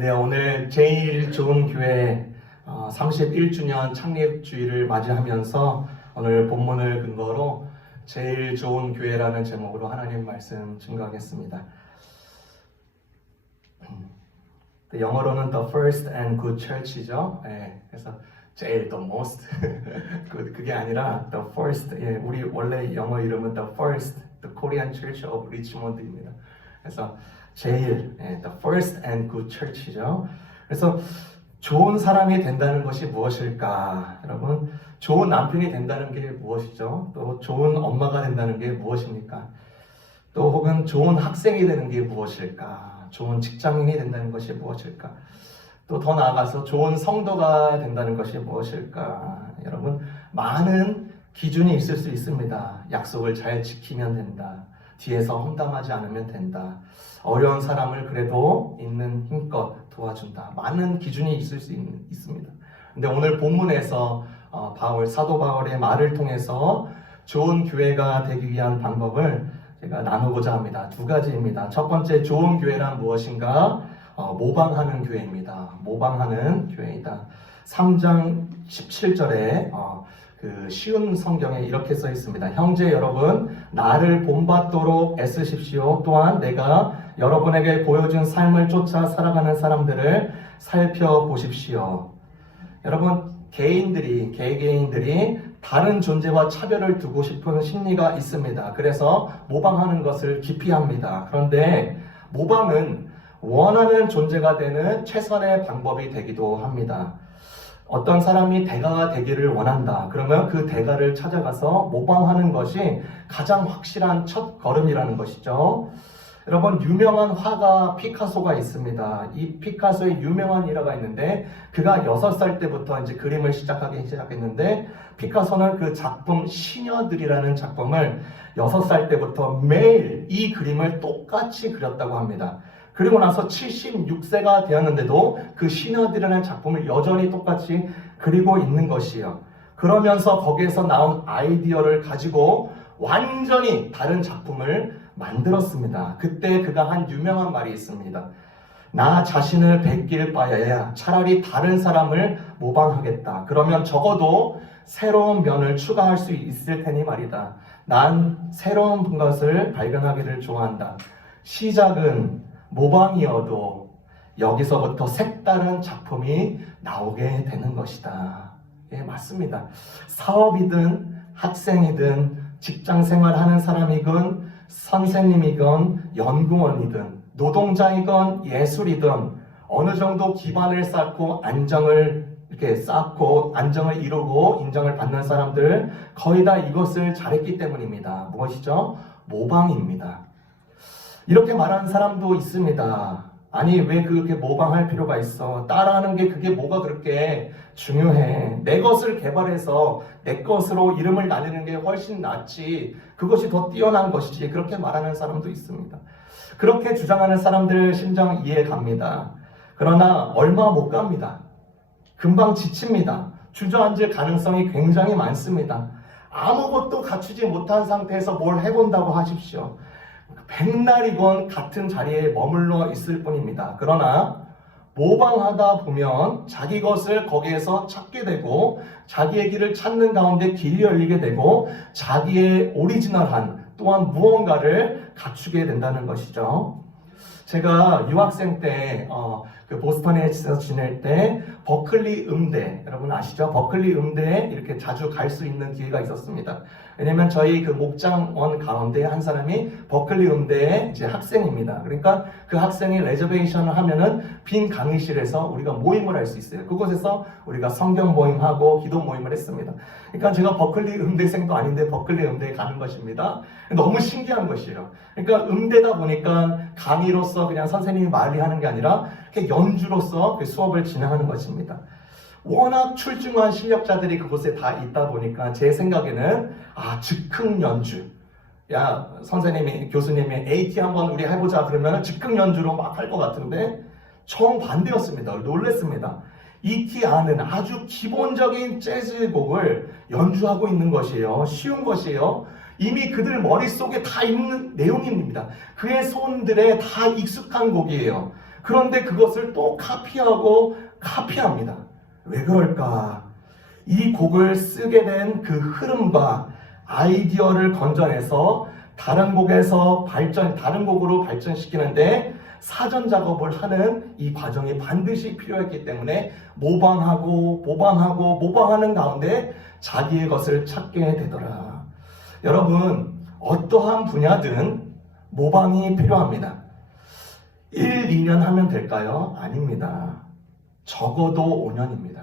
할렐루야. 오늘 제일 좋은 교회 31주년 창립주일을 맞이하면서 오늘 본문을 근거로 제일 좋은 교회라는 제목으로 하나님 말씀 증거하겠습니다. 영어로는 The First and Good Church이죠. 그래서 제일 the most 그게 아니라 the first. 우리 원래 영어 이름은 the first, the Korean Church of Richmond입니다. 그래서 제일 the first and good church이죠. 그래서 좋은 사람이 된다는 것이 무엇일까? 여러분, 좋은 남편이 된다는 게 무엇이죠? 또 좋은 엄마가 된다는 게 무엇입니까? 또 혹은 좋은 학생이 되는 게 무엇일까? 좋은 직장인이 된다는 것이 무엇일까? 또 더 나아가서 좋은 성도가 된다는 것이 무엇일까? 여러분, 많은 기준이 있을 수 있습니다. 약속을 잘 지키면 된다. 뒤에서 험담하지 않으면 된다. 어려운 사람을 그래도 있는 힘껏 도와준다. 많은 기준이 있을 수 있습니다. 근데 오늘 본문에서 사도 바울의 말을 통해서 좋은 교회가 되기 위한 방법을 제가 나누고자 합니다. 두 가지입니다. 첫 번째, 좋은 교회란 무엇인가? 모방하는 교회입니다. 모방하는 교회이다. 3장 17절에 그 쉬운 성경에 이렇게 써 있습니다. 형제 여러분, 나를 본받도록 애쓰십시오. 또한 내가 여러분에게 보여준 삶을 쫓아 살아가는 사람들을 살펴보십시오. 여러분, 개개인들이 다른 존재와 차별을 두고 싶은 심리가 있습니다. 그래서 모방하는 것을 기피합니다. 그런데 모방은 원하는 존재가 되는 최선의 방법이 되기도 합니다. 어떤 사람이 대가가 되기를 원한다. 그러면 그 대가를 찾아가서 모방하는 것이 가장 확실한 첫 걸음이라는 것이죠. 여러분, 유명한 화가 피카소가 있습니다. 이 피카소의 유명한 일화가 있는데 그가 6살 때부터 이제 그림을 시작했는데 피카소는 그 작품 시녀들이라는 작품을 6살 때부터 매일 이 그림을 똑같이 그렸다고 합니다. 그리고 나서 76세가 되었는데도 그 시녀들이라는 작품을 여전히 똑같이 그리고 있는 것이에요. 그러면서 거기에서 나온 아이디어를 가지고 완전히 다른 작품을 만들었습니다. 그때 그가 한 유명한 말이 있습니다. 나 자신을 베낄 바에야 차라리 다른 사람을 모방하겠다. 그러면 적어도 새로운 면을 추가할 수 있을 테니 말이다. 난 새로운 것을 발견하기를 좋아한다. 시작은 모방이어도 여기서부터 색다른 작품이 나오게 되는 것이다. 예, 맞습니다. 사업이든 학생이든 직장생활 하는 사람이건 선생님이건 연구원이든 노동자이건 예술이든 어느 정도 기반을 쌓고 안정을 이루고 인정을 받는 사람들 거의 다 이것을 잘했기 때문입니다. 무엇이죠? 모방입니다. 이렇게 말하는 사람도 있습니다. 아니, 왜 그렇게 모방할 필요가 있어? 따라하는 게 그게 뭐가 그렇게 중요해? 내 것을 개발해서 내 것으로 이름을 날리는 게 훨씬 낫지. 그것이 더 뛰어난 것이지. 그렇게 말하는 사람도 있습니다. 그렇게 주장하는 사람들 심정 이해 갑니다. 그러나 얼마 못 갑니다. 금방 지칩니다. 주저앉을 가능성이 굉장히 많습니다. 아무것도 갖추지 못한 상태에서 뭘 해본다고 하십시오. 백날이건 같은 자리에 머물러 있을 뿐입니다. 그러나 모방하다 보면 자기 것을 거기에서 찾게 되고 자기의 길을 찾는 가운데 길이 열리게 되고 자기의 오리지널한 또한 무언가를 갖추게 된다는 것이죠. 제가 유학생 때 보스턴에서 지낼 때 버클리 음대, 여러분 아시죠? 버클리 음대에 이렇게 자주 갈 수 있는 기회가 있었습니다. 왜냐면 저희 그 목장원 가운데 한 사람이 버클리 음대의 이제 학생입니다. 그러니까 그 학생이 레저베이션을 하면은 빈 강의실에서 우리가 모임을 할 수 있어요. 그곳에서 우리가 성경 모임하고 기도 모임을 했습니다. 그러니까 제가 버클리 음대생도 아닌데 버클리 음대에 가는 것입니다. 너무 신기한 것이에요. 그러니까 음대다 보니까 강의로서 그냥 선생님이 말이 하는 게 아니라 이렇게 연주로서 그 수업을 진행하는 것입니다. 워낙 출중한 실력자들이 그곳에 다 있다 보니까 제 생각에는 즉흥 연주. 야, 교수님이 AT 한번 우리 해보자 그러면 즉흥 연주로 막 할 것 같은데 정반대였습니다. 놀랬습니다. ET 아는 아주 기본적인 재즈곡을 연주하고 있는 것이에요. 쉬운 것이에요. 이미 그들 머릿속에 다 있는 내용입니다. 그의 손들에 다 익숙한 곡이에요. 그런데 그것을 또 카피하고 카피합니다. 왜 그럴까? 이 곡을 쓰게 된 그 흐름과 아이디어를 건져내서 다른 곡으로 발전시키는데 사전 작업을 하는 이 과정이 반드시 필요했기 때문에 모방하는 가운데 자기의 것을 찾게 되더라. 여러분, 어떠한 분야든 모방이 필요합니다. 1, 2년 하면 될까요? 아닙니다. 적어도 5년입니다.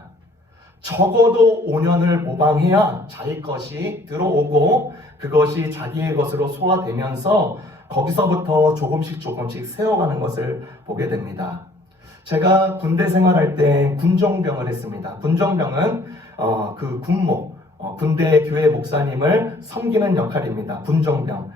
적어도 5년을 모방해야 자기 것이 들어오고 그것이 자기의 것으로 소화되면서 거기서부터 조금씩 세워가는 것을 보게 됩니다. 제가 군대 생활할 때 군종병을 했습니다. 군종병은 그 군목, 군대 교회 목사님을 섬기는 역할입니다. 군종병.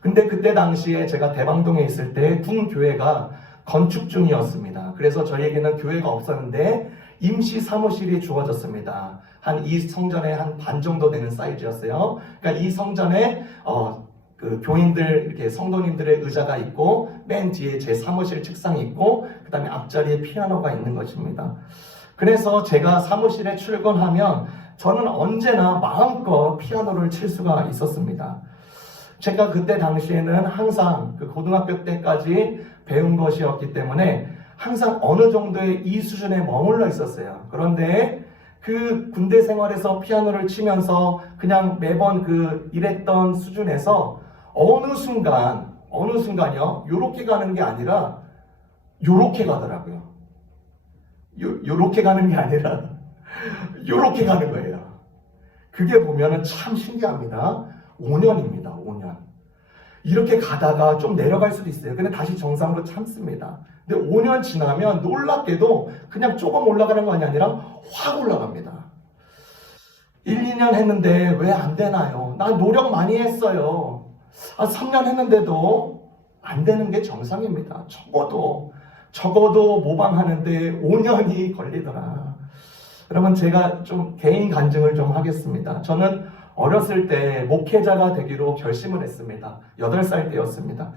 근데 그때 당시에 제가 대방동에 있을 때 군 교회가 건축 중이었습니다. 그래서 저희에게는 교회가 없었는데 임시 사무실이 주어졌습니다. 한 이 성전에 한 반 정도 되는 사이즈였어요. 그러니까 이 성전에 그 교인들 이렇게 성도님들의 의자가 있고 맨 뒤에 제 사무실 책상이 있고 그 다음에 앞자리에 피아노가 있는 것입니다. 그래서 제가 사무실에 출근하면 저는 언제나 마음껏 피아노를 칠 수가 있었습니다. 제가 그때 당시에는 항상 그 고등학교 때까지 배운 것이었기 때문에 항상 어느 정도의 이 수준에 머물러 있었어요. 그런데 그 군대 생활에서 피아노를 치면서 그냥 매번 일했던 수준에서 어느 순간요, 요렇게 가는 게 아니라 요렇게 가더라고요. 요렇게 가는 게 아니라 요렇게 가는 거예요. 그게 보면은 참 신기합니다. 5년입니다. 5년. 이렇게 가다가 좀 내려갈 수도 있어요. 근데 다시 정상으로 참습니다. 근데 5년 지나면 놀랍게도 그냥 조금 올라가는 거 아니라 확 올라갑니다. 1, 2년 했는데 왜 안 되나요? 난 노력 많이 했어요. 3년 했는데도 안 되는 게 정상입니다. 적어도 모방하는데 5년이 걸리더라. 여러분, 제가 좀 개인 간증을 좀 하겠습니다. 저는 어렸을 때 목회자가 되기로 결심을 했습니다. 8살 때였습니다.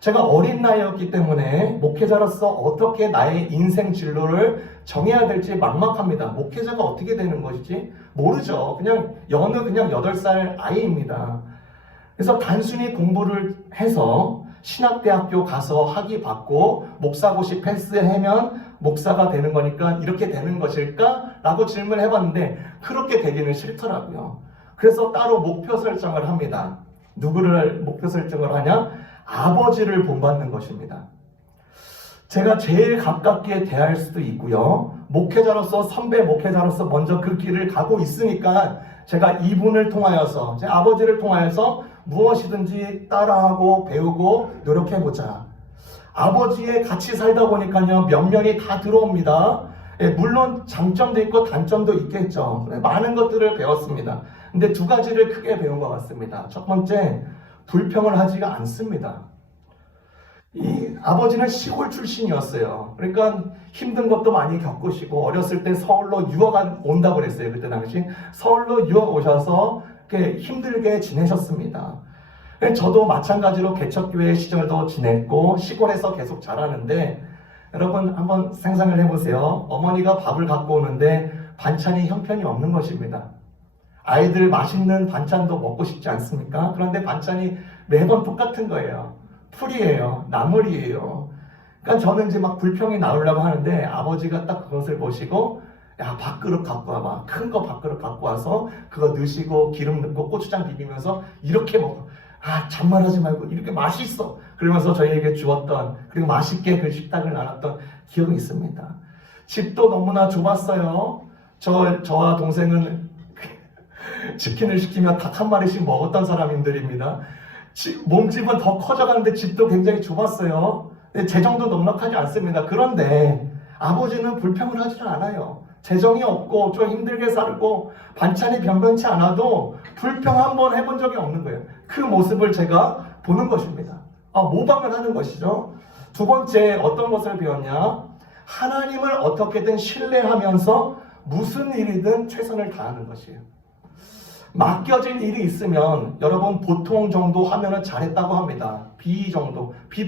제가 어린 나이였기 때문에 목회자로서 어떻게 나의 인생 진로를 정해야 될지 막막합니다. 목회자가 어떻게 되는 것이지 모르죠. 그냥 8살 아이입니다. 그래서 단순히 공부를 해서 신학대학교 가서 학위 받고 목사고시 패스하면 목사가 되는 거니까 이렇게 되는 것일까? 라고 질문을 해봤는데 그렇게 되기는 싫더라고요. 그래서 따로 목표 설정을 합니다. 누구를 목표 설정을 하냐? 아버지를 본받는 것입니다. 제가 제일 가깝게 대할 수도 있고요. 선배 목회자로서 먼저 그 길을 가고 있으니까 제가 이분을 통하여서, 제 아버지를 통하여서 무엇이든지 따라하고 배우고 노력해보자. 아버지에 같이 살다 보니까요, 면면이 다 들어옵니다. 물론 장점도 있고 단점도 있겠죠. 많은 것들을 배웠습니다. 근데 2가지를 크게 배운 것 같습니다. 첫 번째, 불평을 하지가 않습니다. 이 아버지는 시골 출신이었어요. 그러니까 힘든 것도 많이 겪으시고 어렸을 때 서울로 유학 온다고 그랬어요. 그때 당시 서울로 유학 오셔서 이렇게 힘들게 지내셨습니다. 저도 마찬가지로 개척교회 시절도 지냈고 시골에서 계속 자라는데 여러분 한번 상상을 해보세요. 어머니가 밥을 갖고 오는데 반찬이 형편이 없는 것입니다. 아이들 맛있는 반찬도 먹고 싶지 않습니까? 그런데 반찬이 매번 똑같은 거예요. 풀이에요. 나물이에요. 그러니까 저는 이제 막 불평이 나오려고 하는데 아버지가 딱 그것을 보시고 야, 밥그릇 갖고 와봐. 큰 거 밥그릇 갖고 와서 그거 넣으시고 기름 넣고 고추장 비비면서 이렇게 먹어. 잔말하지 말고 이렇게 맛있어. 그러면서 저희에게 주었던, 그리고 맛있게 그 식탁을 나눴던 기억이 있습니다. 집도 너무나 좁았어요. 저와 동생은 치킨을 시키면 닭 한 마리씩 먹었던 사람들입니다. 몸집은 더 커져가는데 집도 굉장히 좁았어요. 재정도 넉넉하지 않습니다. 그런데 아버지는 불평을 하지는 않아요. 재정이 없고 좀 힘들게 살고 반찬이 변변치 않아도 불평 한번 해본 적이 없는 거예요. 그 모습을 제가 보는 것입니다. 모방을 하는 것이죠. 2번째, 어떤 것을 배웠냐? 하나님을 어떻게든 신뢰하면서 무슨 일이든 최선을 다하는 것이에요. 맡겨진 일이 있으면 여러분 보통 정도 하면은 잘했다고 합니다. B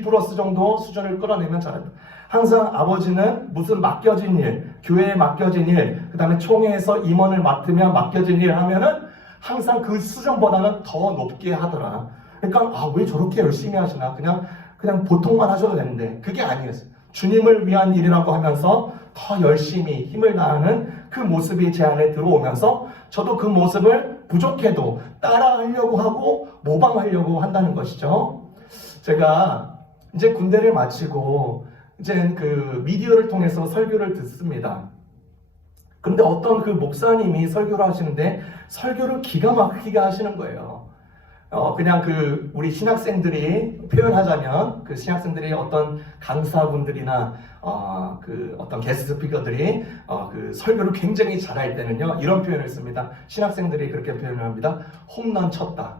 플러스 정도 수준을 끌어내면 잘했다. 항상 아버지는 무슨 맡겨진 일, 교회에 맡겨진 일, 그 다음에 총회에서 임원을 맡으면 맡겨진 일 하면은 항상 그 수준보다는 더 높게 하더라. 그러니까 왜 저렇게 열심히 하시나? 그냥 보통만 하셔도 되는데 그게 아니었어요. 주님을 위한 일이라고 하면서 더 열심히 힘을 다하는 그 모습이 제 안에 들어오면서 저도 그 모습을 부족해도 따라하려고 하고 모방하려고 한다는 것이죠. 제가 이제 군대를 마치고 이제 그 미디어를 통해서 설교를 듣습니다. 그런데 어떤 그 목사님이 설교를 하시는데 설교를 기가 막히게 하시는 거예요. 그냥 그 우리 신학생들이 표현하자면 그 신학생들이 어떤 강사분들이나 그 어떤 게스트 스피커들이 그 설교를 굉장히 잘할 때는요 이런 표현을 씁니다. 신학생들이 그렇게 표현을 합니다. 홈런 쳤다.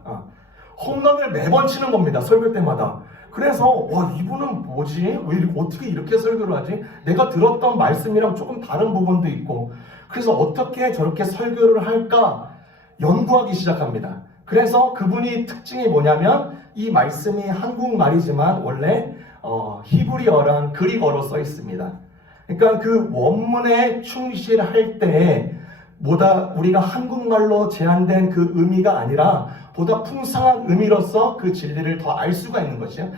홈런을 매번 치는 겁니다. 설교 때마다. 그래서 와 이분은 뭐지? 어떻게 이렇게 설교를 하지? 내가 들었던 말씀이랑 조금 다른 부분도 있고 그래서 어떻게 저렇게 설교를 할까 연구하기 시작합니다. 그래서 그분이 특징이 뭐냐면 이 말씀이 한국말이지만 원래 히브리어랑 그리거로 써 있습니다. 그러니까 그 원문에 충실할 때 보다 우리가 한국말로 제한된 그 의미가 아니라 보다 풍성한 의미로서 그 진리를 더 알 수가 있는 것이에요.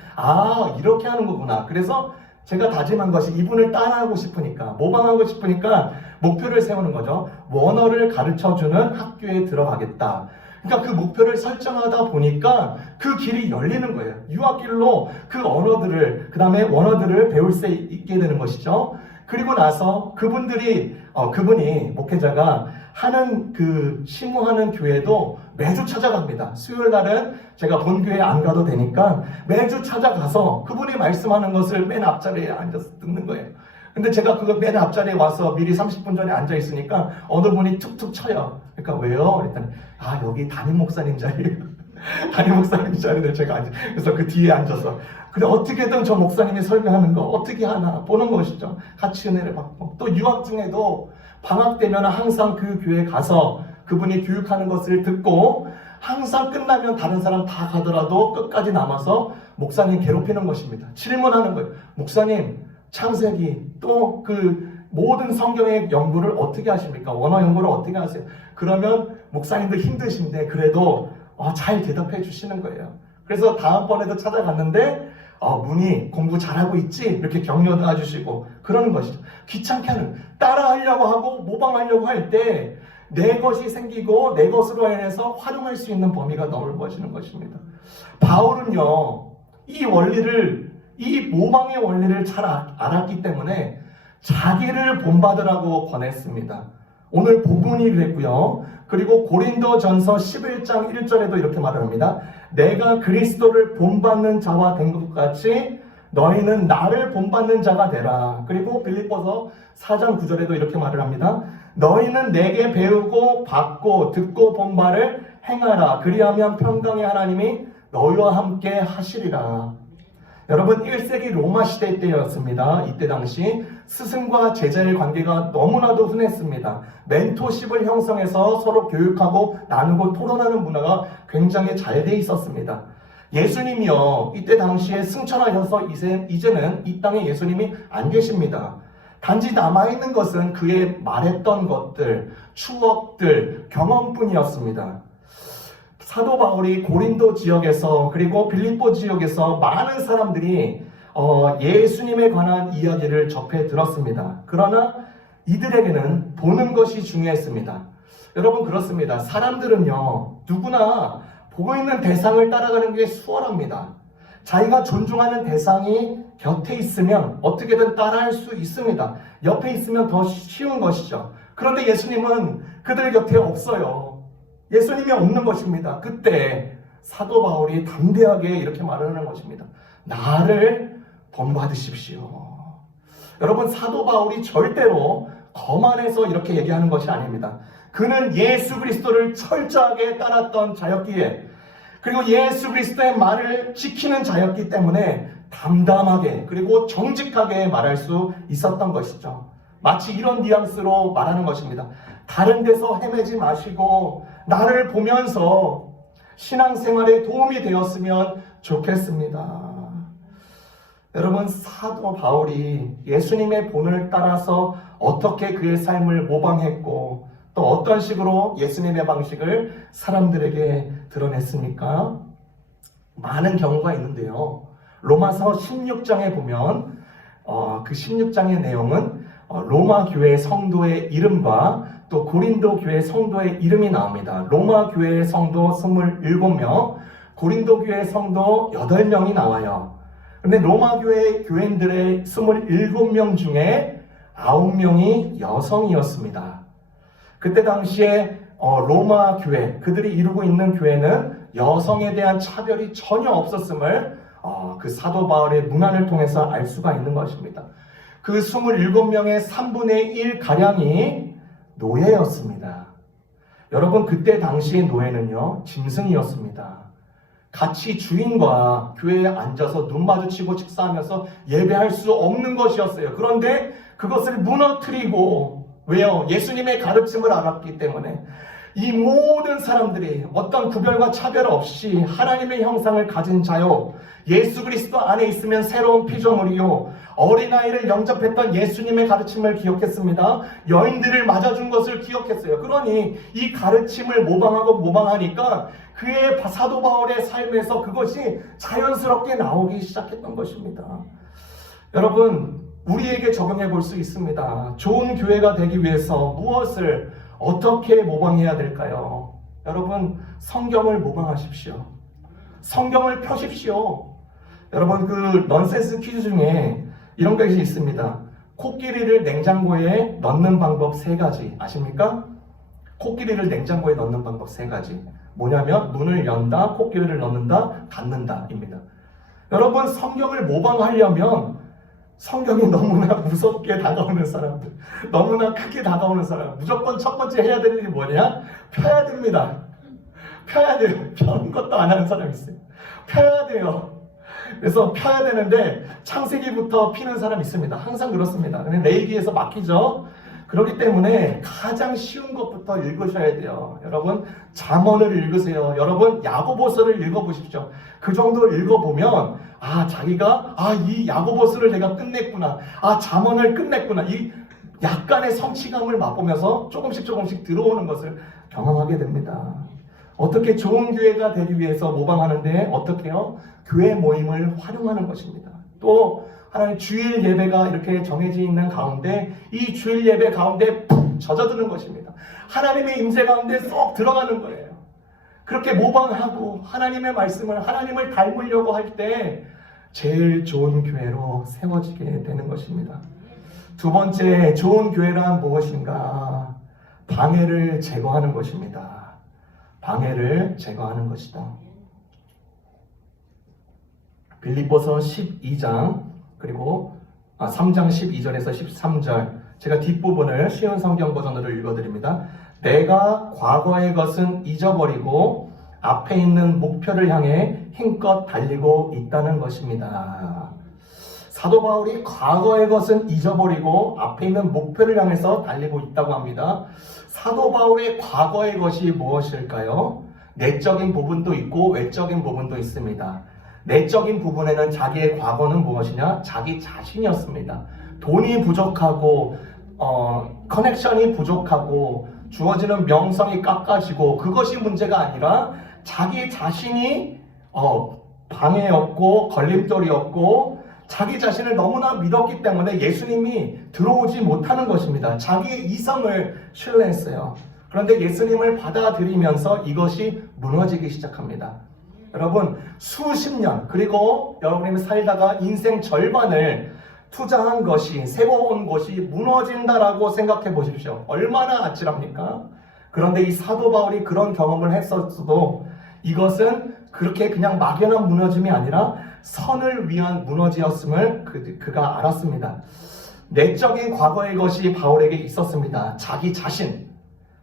이렇게 하는 거구나. 그래서 제가 다짐한 것이 이분을 따라하고 싶으니까 모방하고 싶으니까 목표를 세우는 거죠. 원어를 가르쳐주는 학교에 들어가겠다. 그러니까 그 목표를 설정하다 보니까 그 길이 열리는 거예요. 유학길로 그 언어들을 그 다음에 원어들을 배울 수 있게 되는 것이죠. 그리고 나서 그분이 목회자가 하는 그 심호하는 교회도 매주 찾아갑니다. 수요일 날은 제가 본교회에 안 가도 되니까 매주 찾아가서 그분이 말씀하는 것을 맨 앞자리에 앉아서 듣는 거예요. 근데 제가 그거 맨 앞자리에 와서 미리 30분 전에 앉아 있으니까 어느 분이 툭툭 쳐요. 그러니까 왜요? 그랬더니 여기 담임 목사님 자리예요. 담임 목사님 자리에 제가 앉아. 그래서 그 뒤에 앉아서 근데 어떻게든 저 목사님이 설교하는 거 어떻게 하나 보는 것이죠. 같이 은혜를 받고 또 유학 중에도 방학 되면 항상 그 교회에 가서 그분이 교육하는 것을 듣고 항상 끝나면 다른 사람 다 가더라도 끝까지 남아서 목사님 괴롭히는 것입니다. 질문하는 거예요. 목사님 창세기 또 그 모든 성경의 연구를 어떻게 하십니까? 원어 연구를 어떻게 하세요? 그러면 목사님들 힘드신데 그래도 잘 대답해 주시는 거예요. 그래서 다음번에도 찾아갔는데 문희 공부 잘하고 있지? 이렇게 격려도 해주시고 그러는 것이죠. 귀찮게 하는 따라하려고 하고 모방하려고 할 때 내 것이 생기고 내 것으로 인해서 활용할 수 있는 범위가 넓어지는 것입니다. 바울은요 이 모방의 원리를 잘 알았기 때문에 자기를 본받으라고 권했습니다. 오늘 본문이 그랬고요. 그리고 고린도전서 11장 1절에도 이렇게 말을 합니다. 내가 그리스도를 본받는 자와 된 것 같이 너희는 나를 본받는 자가 되라. 그리고 빌립보서 4장 9절에도 이렇게 말을 합니다. 너희는 내게 배우고 받고 듣고 본 바를 행하라. 그리하면 평강의 하나님이 너희와 함께 하시리라. 여러분 1세기 로마 시대 때였습니다. 이때 당시 스승과 제자의 관계가 너무나도 흔했습니다. 멘토십을 형성해서 서로 교육하고 나누고 토론하는 문화가 굉장히 잘 돼 있었습니다. 예수님이요 이때 당시에 승천하셔서 이제는 이 땅에 예수님이 안 계십니다. 단지 남아있는 것은 그의 말했던 것들, 추억들, 경험뿐이었습니다. 사도 바울이 고린도 지역에서 그리고 빌립보 지역에서 많은 사람들이 예수님에 관한 이야기를 접해 들었습니다. 그러나 이들에게는 보는 것이 중요했습니다. 여러분 그렇습니다. 사람들은요 누구나 보고 있는 대상을 따라가는 게 수월합니다. 자기가 존중하는 대상이 곁에 있으면 어떻게든 따라할 수 있습니다. 옆에 있으면 더 쉬운 것이죠. 그런데 예수님은 그들 곁에 없어요. 예수님이 없는 것입니다. 그때 사도 바울이 담대하게 이렇게 말하는 것입니다. 나를 본받으십시오. 여러분 사도 바울이 절대로 거만해서 이렇게 얘기하는 것이 아닙니다. 그는 예수 그리스도를 철저하게 따랐던 자였기에 그리고 예수 그리스도의 말을 지키는 자였기 때문에 담담하게 그리고 정직하게 말할 수 있었던 것이죠. 마치 이런 뉘앙스로 말하는 것입니다. 다른 데서 헤매지 마시고 나를 보면서 신앙생활에 도움이 되었으면 좋겠습니다. 여러분, 사도 바울이 예수님의 본을 따라서 어떻게 그의 삶을 모방했고 또 어떤 식으로 예수님의 방식을 사람들에게 드러냈습니까? 많은 경우가 있는데요. 로마서 16장에 보면 그 16장의 내용은 로마 교회 성도의 이름과 또 고린도 교회 성도의 이름이 나옵니다. 로마 교회 성도 27명, 고린도 교회 성도 8명이 나와요. 근데 로마 교회 교인들의 27명 중에 9명이 여성이었습니다. 그때 당시에 로마 교회, 그들이 이루고 있는 교회는 여성에 대한 차별이 전혀 없었음을 그 사도 바울의 문안을 통해서 알 수가 있는 것입니다. 그 27명의 3분의 1 가량이 노예였습니다. 여러분, 그때 당시의 노예는요, 짐승이었습니다. 같이 주인과 교회에 앉아서 눈 마주치고 식사하면서 예배할 수 없는 것이었어요. 그런데 그것을 무너뜨리고, 왜요? 예수님의 가르침을 알았기 때문에 이 모든 사람들이 어떤 구별과 차별 없이 하나님의 형상을 가진 자요, 예수 그리스도 안에 있으면 새로운 피조물이요, 어린아이를 영접했던 예수님의 가르침을 기억했습니다. 여인들을 맞아준 것을 기억했어요. 그러니 이 가르침을 모방하니까 그의 사도 바울의 삶에서 그것이 자연스럽게 나오기 시작했던 것입니다. 여러분, 우리에게 적용해 볼 수 있습니다. 좋은 교회가 되기 위해서 무엇을 어떻게 모방해야 될까요? 여러분, 성경을 모방하십시오. 성경을 펴십시오. 여러분, 그 넌센스 퀴즈 중에 이런 것이 있습니다. 코끼리를 냉장고에 넣는 방법 3가지 아십니까? 코끼리를 냉장고에 넣는 방법 3가지. 뭐냐면 문을 연다, 코끼리를 넣는다, 닫는다 입니다. 여러분, 성경을 모방하려면 성경이 너무나 무섭게 다가오는 사람들, 너무나 크게 다가오는 사람, 무조건 첫 번째 해야 되는 게 뭐냐? 펴야 됩니다. 펴야 돼요. 펴는 것도 안 하는 사람이 있어요. 펴야 돼요. 그래서 펴야 되는데 창세기부터 피는 사람이 있습니다. 항상 그렇습니다. 근데 레위기에서 막히죠. 그렇기 때문에 가장 쉬운 것부터 읽으셔야 돼요. 여러분, 잠언을 읽으세요. 여러분, 야고보서를 읽어보십시오. 그 정도 읽어보면 자기가 이 야고보서를 내가 끝냈구나, 잠언을 끝냈구나, 이 약간의 성취감을 맛보면서 조금씩 들어오는 것을 경험하게 됩니다. 어떻게 좋은 교회가 되기 위해서 모방하는데 어떻게요? 교회 모임을 활용하는 것입니다. 또 하나님 주일 예배가 이렇게 정해져 있는 가운데 이 주일 예배 가운데 푹 젖어드는 것입니다. 하나님의 임재 가운데 쏙 들어가는 거예요. 그렇게 모방하고 하나님의 말씀을, 하나님을 닮으려고 할 때 제일 좋은 교회로 세워지게 되는 것입니다. 두 번째, 좋은 교회란 무엇인가? 방해를 제거하는 것입니다. 방해를 제거하는 것이다. 빌립보서 12장 그리고 3장 12절에서 13절, 제가 뒷부분을 쉬운 성경 버전으로 읽어드립니다. 내가 과거의 것은 잊어버리고 앞에 있는 목표를 향해 힘껏 달리고 있다는 것입니다. 사도 바울이 과거의 것은 잊어버리고 앞에 있는 목표를 향해서 달리고 있다고 합니다. 사도 바울의 과거의 것이 무엇일까요? 내적인 부분도 있고 외적인 부분도 있습니다. 내적인 부분에는 자기의 과거는 무엇이냐? 자기 자신이었습니다. 돈이 부족하고 커넥션이 부족하고 주어지는 명성이 깎아지고 그것이 문제가 아니라 자기 자신이 방해였고 걸림돌이었고 자기 자신을 너무나 믿었기 때문에 예수님이 들어오지 못하는 것입니다. 자기의 이성을 신뢰했어요. 그런데 예수님을 받아들이면서 이것이 무너지기 시작합니다. 여러분, 수십 년 그리고 여러분이 살다가 인생 절반을 투자한 것이, 세워온 것이 무너진다라고 생각해 보십시오. 얼마나 아찔합니까? 그런데 이 사도 바울이 그런 경험을 했었어도 이것은 그렇게 그냥 막연한 무너짐이 아니라 선을 위한 무너지였음을 그가 알았습니다. 내적인 과거의 것이 바울에게 있었습니다. 자기 자신.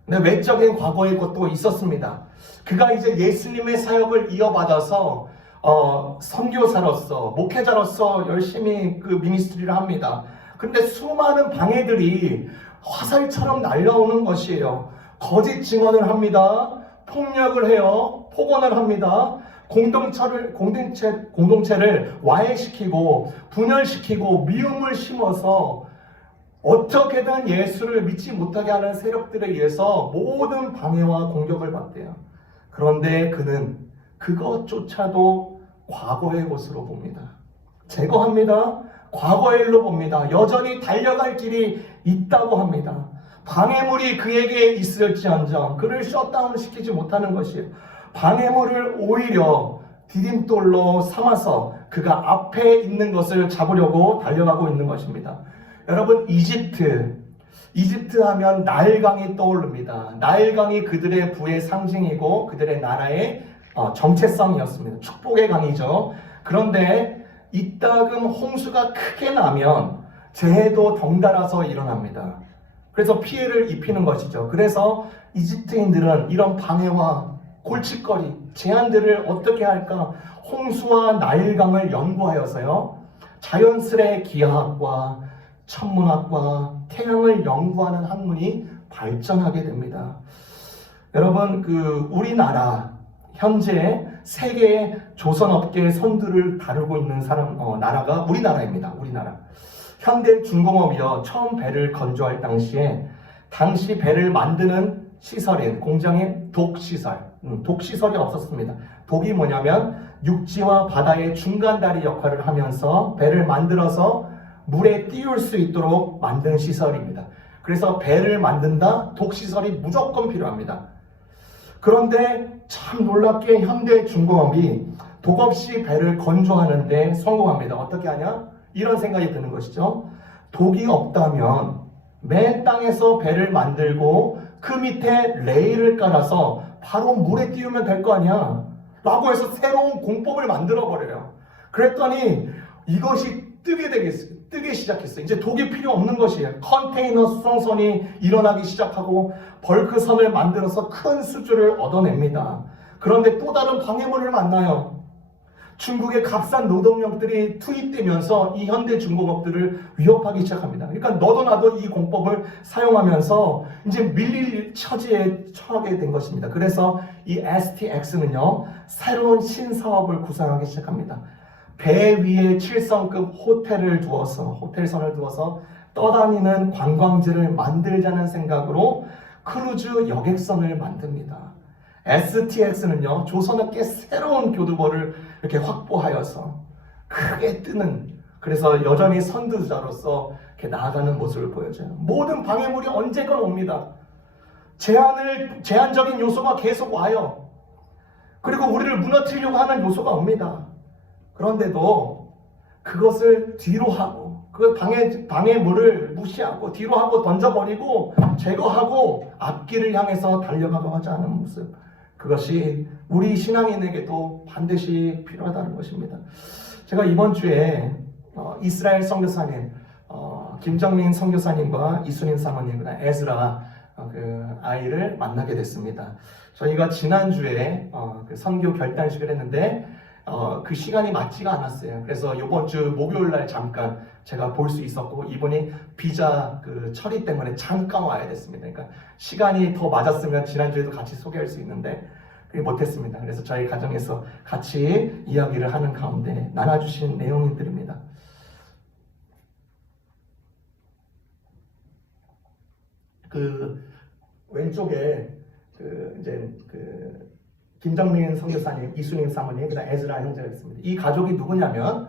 근데 외적인 과거의 것도 있었습니다. 그가 이제 예수님의 사역을 이어받아서 선교사로서, 목회자로서 열심히 그 미니스트리를 합니다. 근데 수많은 방해들이 화살처럼 날려오는 것이에요. 거짓 증언을 합니다. 폭력을 해요. 폭언을 합니다. 공동체를 와해시키고 분열시키고 미움을 심어서 어떻게든 예수를 믿지 못하게 하는 세력들에 의해서 모든 방해와 공격을 받대요. 그런데 그는 그것조차도 과거의 것으로 봅니다. 제거합니다. 과거의 일로 봅니다. 여전히 달려갈 길이 있다고 합니다. 방해물이 그에게 있을지언정 그를 셧다운 시키지 못하는 것이에요. 방해물을 오히려 디딤돌로 삼아서 그가 앞에 있는 것을 잡으려고 달려가고 있는 것입니다. 여러분, 이집트 하면 나일강이 떠오릅니다. 나일강이 그들의 부의 상징이고 그들의 나라의 정체성이었습니다. 축복의 강이죠. 그런데 이따금 홍수가 크게 나면 재해도 덩달아서 일어납니다. 그래서 피해를 입히는 것이죠. 그래서 이집트인들은 이런 방해와 골칫거리, 제한들을 어떻게 할까? 홍수와 나일강을 연구하여서요, 자연스레 기하학과 천문학과 태양을 연구하는 학문이 발전하게 됩니다. 여러분, 우리나라 현재 세계의 조선업계 선두를 다루고 있는 나라가 우리나라입니다. 우리나라. 현대 중공업이요, 처음 배를 건조할 당시 배를 만드는 시설인 공장의 독시설이 없었습니다. 독이 뭐냐면 육지와 바다의 중간다리 역할을 하면서 배를 만들어서 물에 띄울 수 있도록 만든 시설입니다. 그래서 배를 만든다, 독시설이 무조건 필요합니다. 그런데 참 놀랍게 현대 중공업이 독 없이 배를 건조하는데 성공합니다. 어떻게 하냐? 이런 생각이 드는 것이죠. 독이 없다면 맨 땅에서 배를 만들고 그 밑에 레일을 깔아서 바로 물에 띄우면 될 거 아니야 라고 해서 새로운 공법을 만들어 버려요. 그랬더니 이것이 뜨게 시작했어요. 이제 독이 필요 없는 것이에요. 컨테이너 수송선이 일어나기 시작하고 벌크선을 만들어서 큰 수주를 얻어냅니다. 그런데 또 다른 방해물을 만나요. 중국의 값싼 노동력들이 투입되면서 이 현대 중공업들을 위협하기 시작합니다. 그러니까 너도 나도 이 공법을 사용하면서 이제 밀릴 처지에 처하게 된 것입니다. 그래서 이 STX는요, 새로운 신사업을 구상하기 시작합니다. 배 위에 7성급 호텔선을 두어서 떠다니는 관광지를 만들자는 생각으로 크루즈 여객선을 만듭니다. STX는요, 조선업계 새로운 교두보를 이렇게 확보하여서 크게 뜨는, 그래서 여전히 선두주자로서 이렇게 나아가는 모습을 보여줘요. 모든 방해물이 언제건 옵니다. 제한적인 요소가 계속 와요. 그리고 우리를 무너뜨리려고 하는 요소가 옵니다. 그런데도 그것을 뒤로 하고, 그 방해물을 무시하고 뒤로 하고 던져버리고 제거하고 앞길을 향해서 달려가고자 하는 모습, 그것이 우리 신앙인에게도 반드시 필요하다는 것입니다. 제가 이번 주에 이스라엘 선교사님, 김정민 선교사님과 이순인 사모님, 에즈라 그 아이를 만나게 됐습니다. 저희가 지난주에 그 선교 결단식을 했는데 그 시간이 맞지가 않았어요. 그래서 이번 주 목요일 날 잠깐 제가 볼 수 있었고, 이분이 비자 그 처리 때문에 잠깐 와야 됐습니다. 그러니까 시간이 더 맞았으면 지난주에도 같이 소개할 수 있는데 그게 못했습니다. 그래서 저희 가정에서 같이 이야기를 하는 가운데 나눠주신 내용들입니다. 그 왼쪽에 김정민 선교사님, 이순인 사모님, 그다음 에즈라 형제가 있습니다. 이 가족이 누구냐면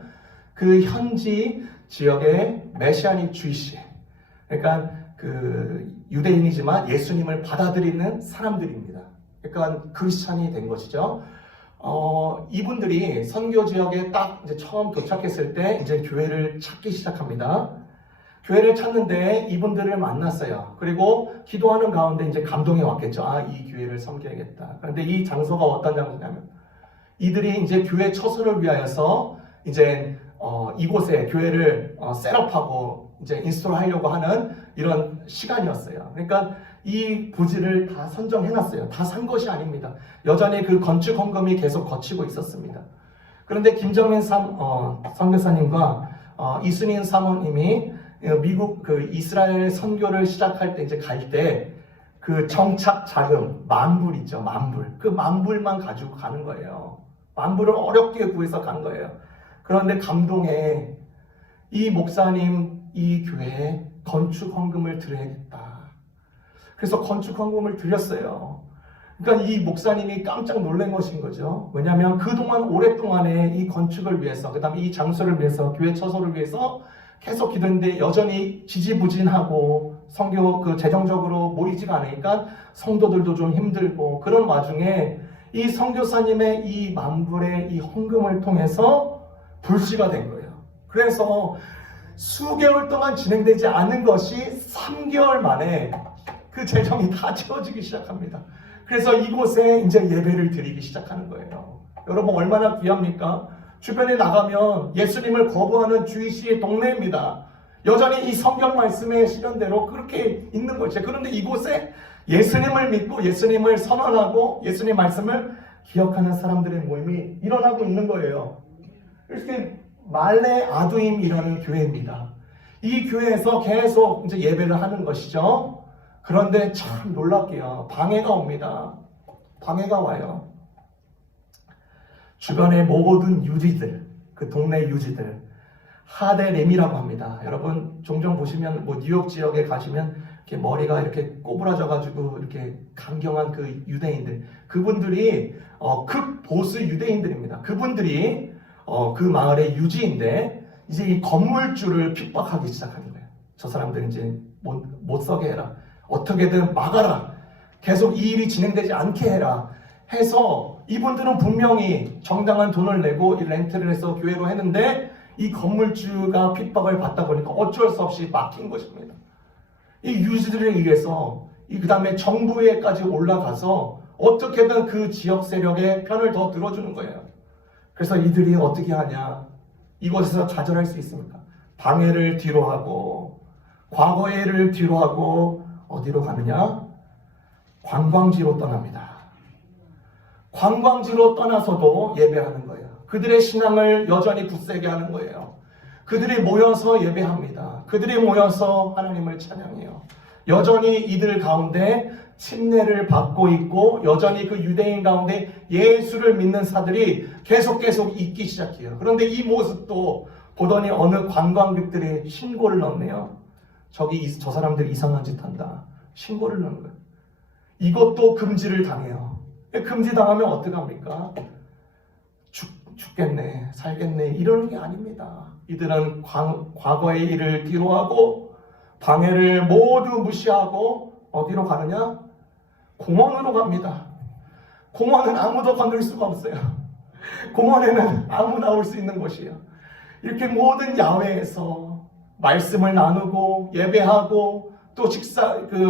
그 현지 지역의 메시아닉 주이시, 그러니까 그 유대인이지만 예수님을 받아들이는 사람들입니다. 그러니까 크리스찬이 된 것이죠. 이분들이 선교 지역에 딱 이제 처음 도착했을 때 이제 교회를 찾기 시작합니다. 교회를 찾는데 이분들을 만났어요. 그리고 기도하는 가운데 이제 감동이 왔겠죠. 이 교회를 섬겨야겠다. 그런데 이 장소가 어떤 장소냐면, 이들이 이제 교회 처소를 위하여서 이제 이곳에 교회를 셋업하고 이제 인스톨하려고 하는 이런 시간이었어요. 그러니까 이 부지를 다 선정해놨어요. 다 산 것이 아닙니다. 여전히 그 건축 헌금이 계속 거치고 있었습니다. 그런데 김정민 선교사님과 이순인 사모님이 미국 그 이스라엘 선교를 시작할 때 이제 갈 때 그 정착 자금 만불 있죠. 만불. 그 만불만 가지고 가는 거예요. 만불을 어렵게 구해서 간 거예요. 그런데 감동에 이 목사님 이 교회에 건축 헌금을 드려야겠다. 그래서 건축 헌금을 드렸어요. 그러니까 이 목사님이 깜짝 놀란 것인 거죠. 왜냐하면 그동안 오랫동안에 이 건축을 위해서, 그 다음에 이 장소를 위해서, 교회 처소를 위해서 계속 기도했는데 여전히 지지부진하고 성교 재정적으로 모이지가 않으니까 성도들도 좀 힘들고, 그런 와중에 이 선교사님의 이 만불의 이 헌금을 통해서 불씨가 된 거예요. 그래서 수개월 동안 진행되지 않은 것이 3개월 만에 그 재정이 다 채워지기 시작합니다. 그래서 이곳에 이제 예배를 드리기 시작하는 거예요. 여러분 얼마나 귀합니까? 주변에 나가면 예수님을 거부하는 주위시의 동네입니다. 여전히 이 성경 말씀의 실현대로 그렇게 있는 거죠. 그런데 이곳에 예수님을 믿고 예수님을 선언하고 예수님 말씀을 기억하는 사람들의 모임이 일어나고 있는 거예요. 이렇게 말레 아두임이라는 교회입니다. 이 교회에서 계속 이제 예배를 하는 것이죠. 그런데 참 놀랍게요. 방해가 옵니다. 방해가 와요. 주변의 모든 유지들, 그 동네 유지들, 하데렘이라고 합니다. 여러분 종종 보시면 뭐 뉴욕 지역에 가시면 이렇게 머리가 이렇게 꼬부라져가지고 이렇게 강경한 그 유대인들, 그분들이 극보수 유대인들입니다. 그분들이 그 마을의 유지인데 이제 이 건물주를 핍박하기 시작하는 거예요. 저 사람들 이제 못 서게 해라. 어떻게든 막아라. 계속 이 일이 진행되지 않게 해라. 해서 이분들은 분명히 정당한 돈을 내고 이 렌트를 해서 교회로 했는데 이 건물주가 핍박을 받다 보니까 어쩔 수 없이 막힌 것입니다. 이 유지들에 의해서 그 다음에 정부에까지 올라가서 어떻게든 그 지역 세력의 편을 더 들어주는 거예요. 그래서 이들이 어떻게 하냐? 이곳에서 좌절할 수 있습니까? 방해를 뒤로 하고 과거의 일을 뒤로 하고 어디로 가느냐? 관광지로 떠납니다. 관광지로 떠나서도 예배하는 거예요. 그들의 신앙을 여전히 굳세게 하는 거예요. 그들이 모여서 예배합니다. 그들이 모여서 하나님을 찬양해요. 여전히 이들 가운데 침례를 받고 있고 여전히 그 유대인 가운데 예수를 믿는 사들이 계속 있기 시작해요. 그런데 이 모습도 보더니 어느 관광객들이 신고를 넣네요. 저 사람들 이상한 짓 한다. 신고를 넣는 거예요. 이것도 금지를 당해요. 금지당하면 어떡합니까? 죽겠네, 살겠네 이러는 게 아닙니다. 이들은 과거의 일을 뒤로하고 방해를 모두 무시하고 어디로 가느냐? 공원으로 갑니다. 공원은 아무도 건들 수가 없어요. 공원에는 아무나 올 수 있는 곳이에요. 이렇게 모든 야외에서 말씀을 나누고 예배하고 또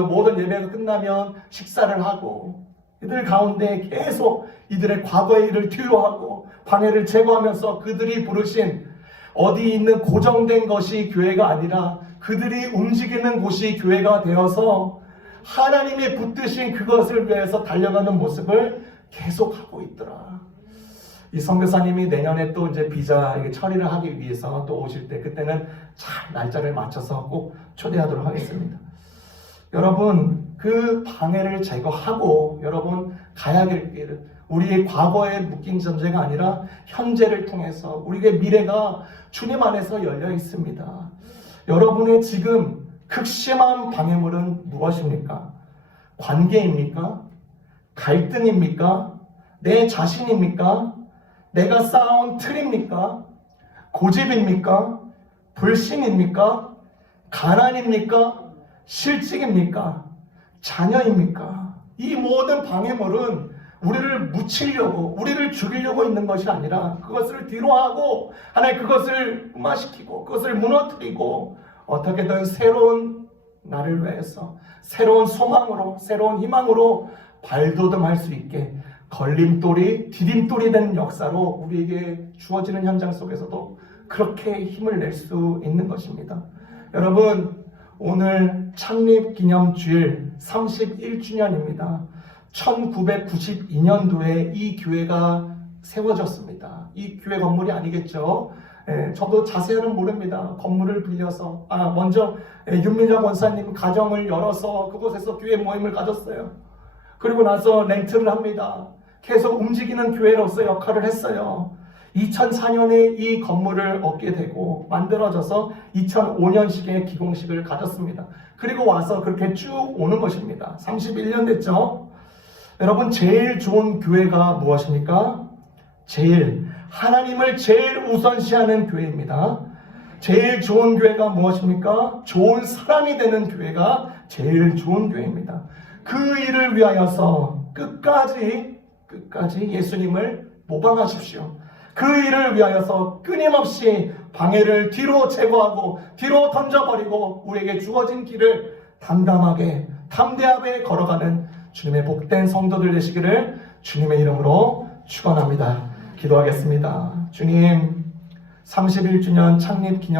모든 예배가 끝나면 식사를 하고 이들 가운데 계속 이들의 과거의 일을 뒤로하고 방해를 제거하면서 그들이 부르신 어디 있는 고정된 것이 교회가 아니라 그들이 움직이는 곳이 교회가 되어서 하나님이 붙드신 그것을 위해서 달려가는 모습을 계속하고 있더라. 이 선교사님이 내년에 또 이제 비자 처리를 하기 위해서 또 오실 때 그때는 잘 날짜를 맞춰서 꼭 초대하도록 하겠습니다. 여러분 그 방해를 제거하고 여러분 가야 될 길, 우리의 과거에 묶인 존재가 아니라 현재를 통해서 우리의 미래가 주님 안에서 열려 있습니다. 여러분의 지금 극심한 방해물은 무엇입니까? 관계입니까? 갈등입니까? 내 자신입니까? 내가 쌓아온 틀입니까? 고집입니까? 불신입니까? 가난입니까? 실직입니까? 자녀입니까? 이 모든 방해물은 우리를 묻히려고, 우리를 죽이려고 있는 것이 아니라 그것을 뒤로하고 하나님 그것을 무마시키고 그것을 무너뜨리고 어떻게든 새로운 나를 위해서 새로운 소망으로 새로운 희망으로 발돋움할 수 있게 걸림돌이 디딤돌이 되는 역사로 우리에게 주어지는 현장 속에서도 그렇게 힘을 낼 수 있는 것입니다. 여러분 오늘 창립기념주일 31주년입니다. 1992년도에 이 교회가 세워졌습니다. 이 교회 건물이 아니겠죠. 저도 자세히는 모릅니다. 건물을 빌려서 먼저 윤민정 원사님 가정을 열어서 그곳에서 교회 모임을 가졌어요. 그리고 나서 렌트를 합니다. 계속 움직이는 교회로서 역할을 했어요. 2004년에 이 건물을 얻게 되고 만들어져서 2005년식의 기공식을 가졌습니다. 그리고 와서 그렇게 쭉 오는 것입니다. 31년 됐죠? 여러분, 제일 좋은 교회가 무엇입니까? 하나님을 제일 우선시하는 교회입니다. 제일 좋은 교회가 무엇입니까? 좋은 사람이 되는 교회가 제일 좋은 교회입니다. 그 일을 위하여서 끝까지 예수님을 모방하십시오. 그 일을 위하여서 끊임없이 방해를 뒤로 제거하고 뒤로 던져버리고 우리에게 주어진 길을 담담하게 담대하게 걸어가는 주님의 복된 성도들 되시기를 주님의 이름으로 축원합니다. 기도하겠습니다. 주님, 31주년 창립 기념